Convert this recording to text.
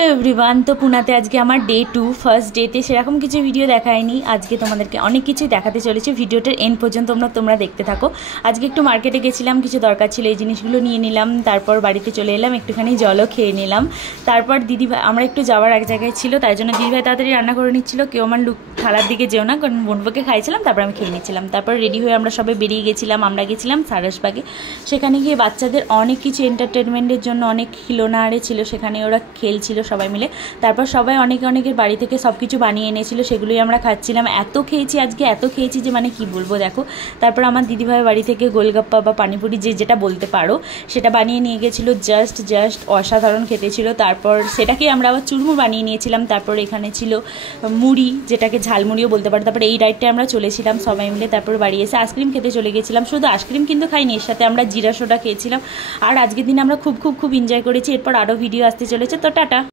Everyone, তো পুনাতে আজকে আমার ডে 2 ফার্স্ট ডেতে সেরকম কিছু ভিডিও দেখায়নি। আজকে তোমাদেরকে অনেক কিছুই দেখাতে চলেছে। ভিডিওটার এন্ড পর্যন্ত তোমরা দেখতে থাকো। আজকে একটু মার্কেটে গেছিলাম, কিছু দরকার ছিল, এই জিনিসগুলো নিয়ে নিলাম। তারপর বাড়িতে চলে এলাম, একটুখানি জলও খেয়ে নিলাম। তারপর দিদিভাই, আমরা একটু যাওয়ার এক জায়গায় ছিল, তাই জন্য দিদিভাই তাড়াতাড়ি রান্না করে নিচ্ছিল। কেউ আমার থালার দিকে যেও না, কারণ বোনবাকে খাইছিলাম, তারপর আমি খেয়ে নিচ্ছিলাম। তারপর রেডি হয়ে আমরা সবাই বেরিয়ে গেছিলাম। আমরা গেছিলাম সারসবাগে। সেখানে গিয়ে বাচ্চাদের অনেক কিছু এন্টারটেনমেন্টের জন্য অনেক খিলোনা আরে ছিল, সেখানে ওরা খেলছিল সবাই মিলে। তারপর সবাই অনেকের বাড়ি থেকে সব কিছু বানিয়ে এনেছিল, সেগুলোই আমরা খাচ্ছিলাম। এত খেয়েছি আজকে, এত খেয়েছি যে মানে কি বলবো। দেখো, তারপর আমার দিদিভাই বাড়ি থেকে গোলগাপ্পা বা পানিপুরি যেটা বলতে পারো সেটা বানিয়ে নিয়ে গেছিলো। জাস্ট অসাধারণ খেতে ছিল। তারপর সেটাকে আমরা আবার চুরমুর বানিয়ে নিয়েছিলাম। তারপর এখানে ছিল মুড়ি, যেটাকে ঝালমুড়িও বলতে পারো। তারপর এই রাইডটায় আমরা চলেছিলাম সবাই মিলে। তারপর বাড়ি এসে আইসক্রিম খেতে চলে গেছিলাম। শুধু আইসক্রিম কিন্তু খাইনি, এর সাথে আমরা জিরা সোডা খেয়েছিলাম। আর আজকের দিন আমরা খুব এনজয় করেছি। এরপর আরও ভিডিও আসতে চলেছে, তো টাটা।